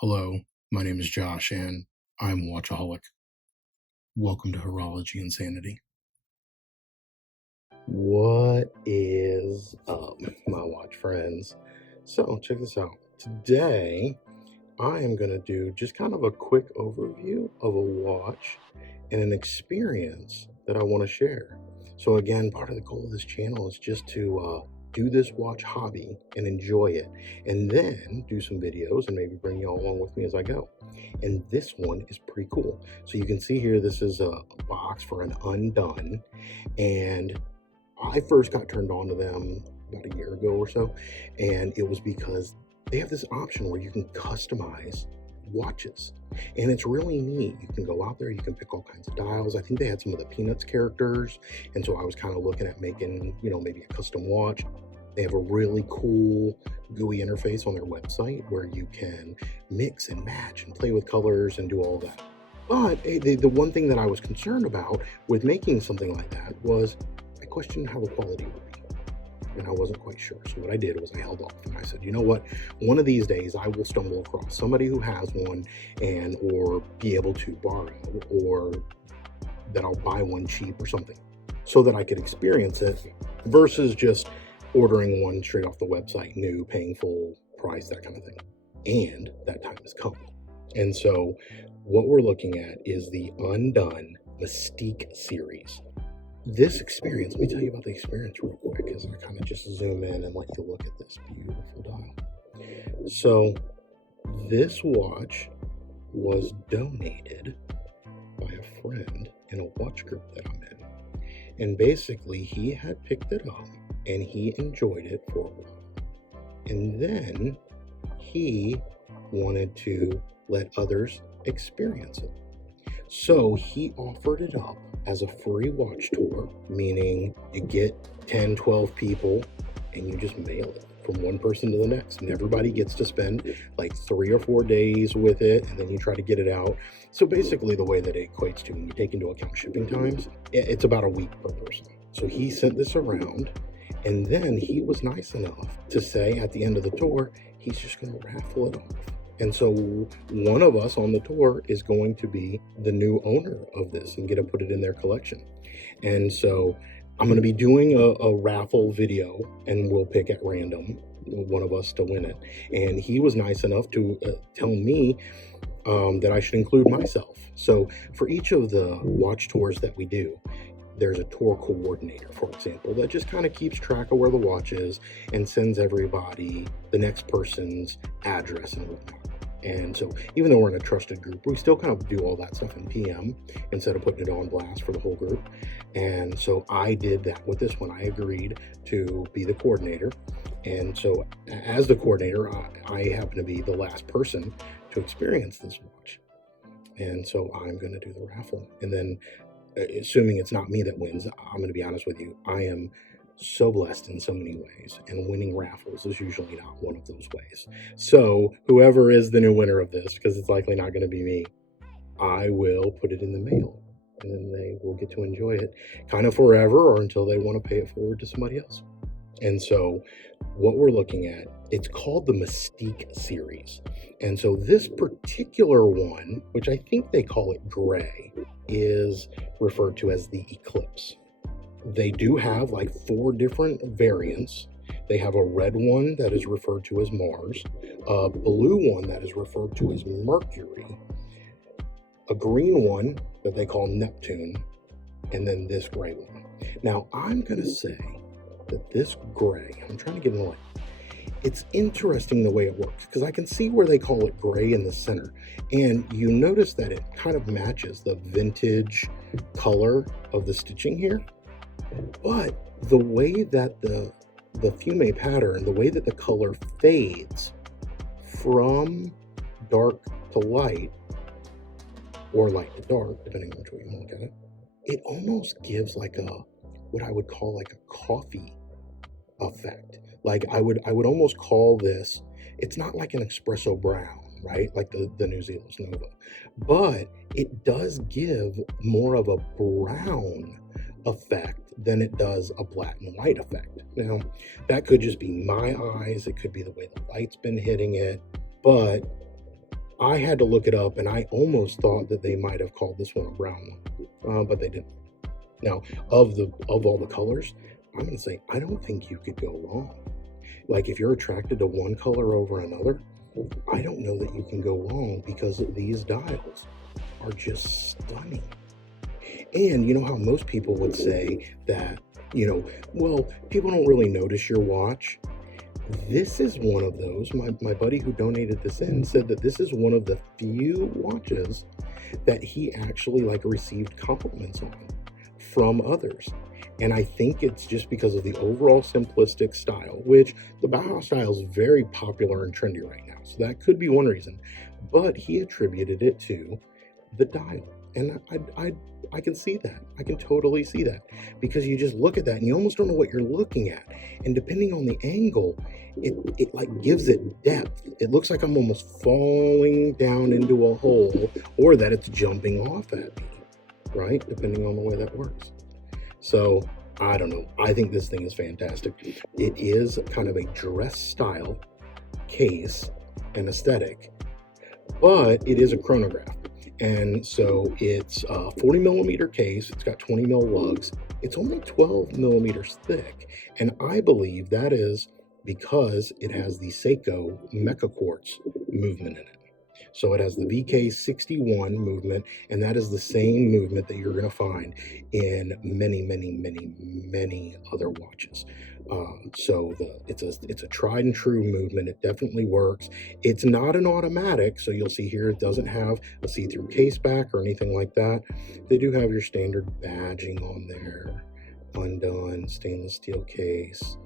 Hello, my name is Josh, and I'm Watchaholic. Welcome to Horology Insanity. What is up, my watch friends? So, check this out. Today, I am going to do just kind of a quick overview of a watch and an experience that I want to share. So, again, part of the goal of this channel is just to do this watch hobby and enjoy it, and then do some videos and maybe bring you all along with me as I go. And this one is pretty cool. So you can see here, this is a box for an Undone, and I first got turned on to them about a year ago or so, and it was because they have this option where you can customize watches, and it's really neat. You can go out there, you can pick all kinds of dials. I think they had some of the Peanuts characters, and so I was kind of looking at making, maybe a custom watch. They have a really cool GUI interface on their website where you can mix and match and play with colors and do all that. But the one thing that I was concerned about with making something like that was I questioned how the quality would be, and I wasn't quite sure. So what I did was I held off, and I said, you know what? One of these days I will stumble across somebody who has one, or be able to borrow, or that I'll buy one cheap or something, so that I could experience it versus just ordering one straight off the website, new, paying full price, that kind of thing. And that time has come. And so what we're looking at is the Undone Mystique series. This experience, let me tell you about the experience real quick as I kind of just zoom in and let you look at this beautiful dial. So this watch was donated by a friend in a watch group that I'm in. And basically he had picked it up and he enjoyed it for a while. And then he wanted to let others experience it. So he offered it up as a free watch tour, meaning you get 10, 12 people and you just mail it from one person to the next. And everybody gets to spend like 3 or 4 days with it, and then you try to get it out. So basically the way that it equates to, when you take into account shipping times, it's about a week per person. So he sent this around, and then he was nice enough to say at the end of the tour, he's just going to raffle it off. And so one of us on the tour is going to be the new owner of this and get to put it in their collection. And so I'm going to be doing a raffle video, and we'll pick at random one of us to win it. And he was nice enough to tell me that I should include myself. So for each of the watch tours that we do, there's a tour coordinator, for example, that just kind of keeps track of where the watch is and sends everybody the next person's address and whatnot. And so even though we're in a trusted group, we still kind of do all that stuff in PM instead of putting it on blast for the whole group. And so I did that with this one. I agreed to be the coordinator. And so as the coordinator, I happen to be the last person to experience this watch. And so I'm going to do the raffle. And then assuming it's not me that wins, I'm going to be honest with you, I am so blessed in so many ways, and winning raffles is usually not one of those ways. So whoever is the new winner of this, because it's likely not going to be me, I will put it in the mail, and then they will get to enjoy it kind of forever, or until they want to pay it forward to somebody else. And so what we're looking at, it's called the Mystique series. And so this particular one, which I think they call it gray, is referred to as the Eclipse. They do have like 4 different variants. They have a red one that is referred to as Mars, a blue one that is referred to as Mercury, a green one that they call Neptune, and then this gray one. Now, I'm going to say that this gray, I'm trying to get in the light. It's interesting the way it works, because I can see where they call it gray in the center. And you notice that it kind of matches the vintage color of the stitching here. But the way that the fume pattern, the way that the color fades from dark to light, or light to dark, depending on which way you look at it, it almost gives like what I would call like a coffee effect. Like I would almost call this, it's not like an espresso brown, right? Like the New Zealand Nova, but it does give more of a brown effect than it does a black and white effect. Now, that could just be my eyes. It could be the way the light's been hitting it, but I had to look it up, and I almost thought that they might have called this one a brown one, but they didn't. Now, of all the colors, I'm going to say I don't think you could go wrong. Like if you're attracted to one color over another, I don't know that you can go wrong because these dials are just stunning. And you know how most people would say that, well, people don't really notice your watch. This is one of those. My buddy who donated this in said that this is one of the few watches that he actually received compliments on from others. And I think it's just because of the overall simplistic style, which the Bauhaus style is very popular and trendy right now. So that could be one reason. But he attributed it to the dial. And I can see that. I can totally see that. Because you just look at that and you almost don't know what you're looking at. And depending on the angle, it gives it depth. It looks like I'm almost falling down into a hole, or that it's jumping off at me, right? Depending on the way that works. So, I don't know. I think this thing is fantastic. It is kind of a dress style case and aesthetic, but it is a chronograph. And so it's a 40 millimeter case. It's got 20 mil lugs. It's only 12 millimeters thick. And I believe that is because it has the Seiko Mecha Quartz movement in it. So it has the VK61 movement, and that is the same movement that you're going to find in many, many, many, many other watches. So it's a tried and true movement. It definitely works. It's not an automatic, so you'll see here it doesn't have a see-through case back or anything like that. They do have your standard badging on there, undone stainless steel case.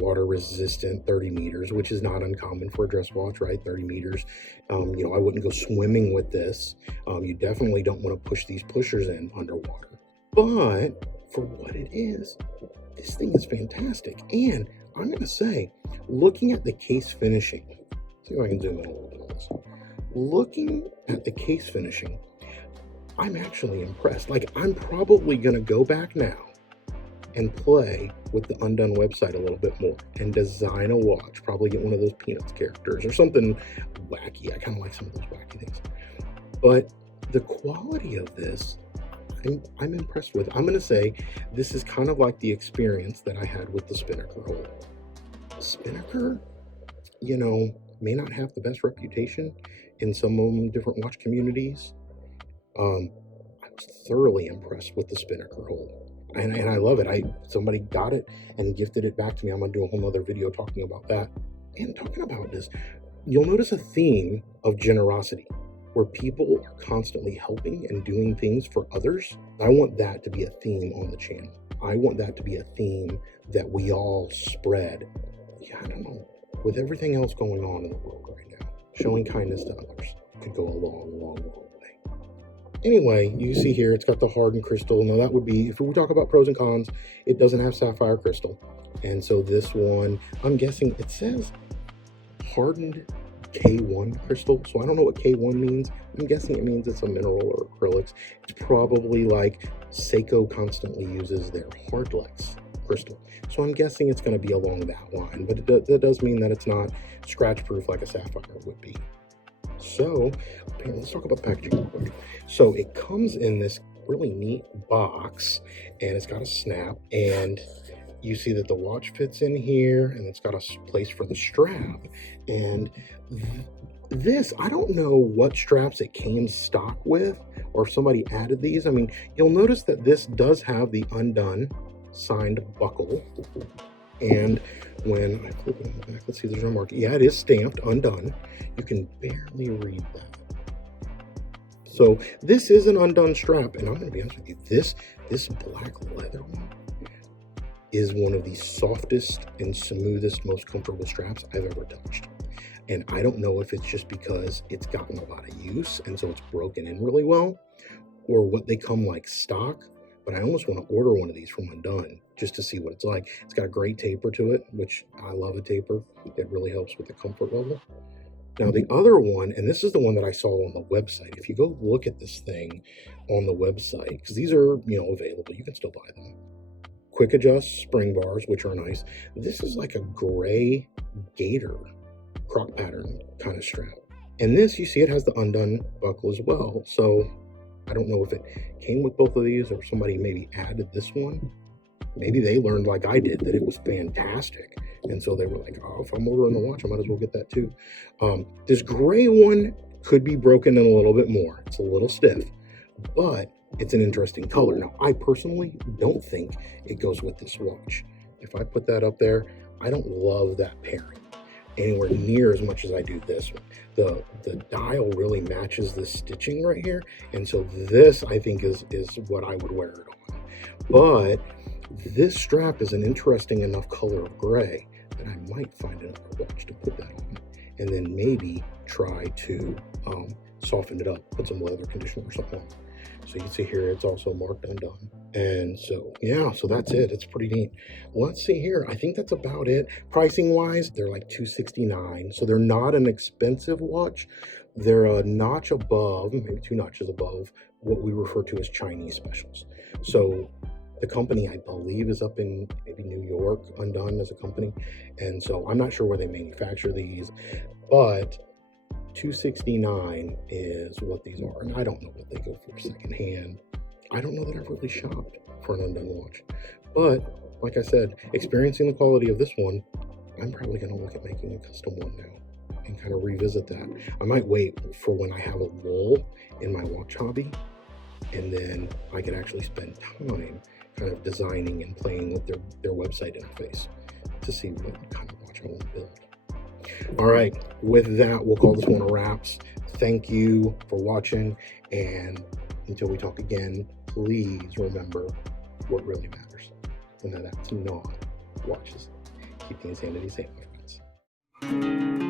Water resistant, 30 meters, which is not uncommon for a dress watch, right? 30 meters. I wouldn't go swimming with this. You definitely don't want to push these pushers in underwater. But for what it is, this thing is fantastic. And I'm going to say, looking at the case finishing, see if I can zoom in a little bit on this. Looking at the case finishing, I'm actually impressed. I'm probably going to go back now and play with the Undone website a little bit more and design a watch, probably get one of those Peanuts characters or something wacky. I kind of like some of those wacky things. But the quality of this, I'm impressed with. I'm going to say this is kind of like the experience that I had with the Spinnaker hole. Spinnaker, may not have the best reputation in some different watch communities. I was thoroughly impressed with the Spinnaker hole. And I love it. Somebody got it and gifted it back to me. I'm going to do a whole nother video talking about that. And talking about this, you'll notice a theme of generosity where people are constantly helping and doing things for others. I want that to be a theme on the channel. I want that to be a theme that we all spread. Yeah, I don't know. With everything else going on in the world right now, showing kindness to others could go a long, long, long way. Anyway, you see here, it's got the hardened crystal. Now that would be, if we talk about pros and cons, it doesn't have sapphire crystal. And so this one, I'm guessing it says hardened K1 crystal. So I don't know what K1 means. I'm guessing it means it's a mineral or acrylics. It's probably like Seiko constantly uses their Hardlex crystal. So I'm guessing it's going to be along that line. But that does mean that it's not scratch proof like a sapphire would be. So, let's talk about packaging real quick. So it comes in this really neat box, and it's got a snap, and you see that the watch fits in here, and it's got a place for the strap. And this, I don't know what straps it came stock with, or if somebody added these. I mean, you'll notice that this does have the Undone signed buckle. And when I flip it on the back, let's see, there's no mark. Yeah, it is stamped Undone. You can barely read that. So this is an Undone strap, and I'm going to be honest with you, this black leather one is one of the softest and smoothest, most comfortable straps I've ever touched. And I don't know if it's just because it's gotten a lot of use, and so it's broken in really well, or what they come like stock. But I almost want to order one of these from Undone just to see what it's like. It's got a great taper to it, which I love a taper. It really helps with the comfort level. Now the other one, and this is the one that I saw on the website. If you go look at this thing on the website, because these are, available, you can still buy them. Quick adjust spring bars, which are nice. This is like a gray gator croc pattern kind of strap. And this, you see, it has the undone buckle as well. So I don't know if it came with both of these or somebody maybe added this one. Maybe they learned like I did that it was fantastic. And so they were like, oh, if I'm ordering the watch, I might as well get that too. This gray one could be broken in a little bit more. It's a little stiff, but it's an interesting color. Now, I personally don't think it goes with this watch. If I put that up there, I don't love that pairing anywhere near as much as I do this one. The dial really matches this stitching right here, and so this I think is what I would wear it on. But this strap is an interesting enough color of gray that I might find another watch to put that on, and then maybe try to soften it up, put some leather conditioner or something on. So you can see here, it's also marked undone. And so, yeah, so that's it. It's pretty neat. Let's see here. I think that's about it. Pricing wise, they're like $269. So they're not an expensive watch. They're a notch above, maybe 2 notches above what we refer to as Chinese specials. So the company, I believe, is up in maybe New York, Undone as a company. And so I'm not sure where they manufacture these, but $269 is what these are, and I don't know what they go for secondhand. I don't know that I've really shopped for an undone watch, but like I said, experiencing the quality of this one, I'm probably going to look at making a custom one now and kind of revisit that. I might wait for when I have a lull in my watch hobby, and then I can actually spend time kind of designing and playing with their website interface to see what kind of watch I want to build. All right, with that, we'll call this one a wraps. Thank you for watching, and until we talk again, please remember what really matters, and that's not watches. Keep the insanity safe, my friends.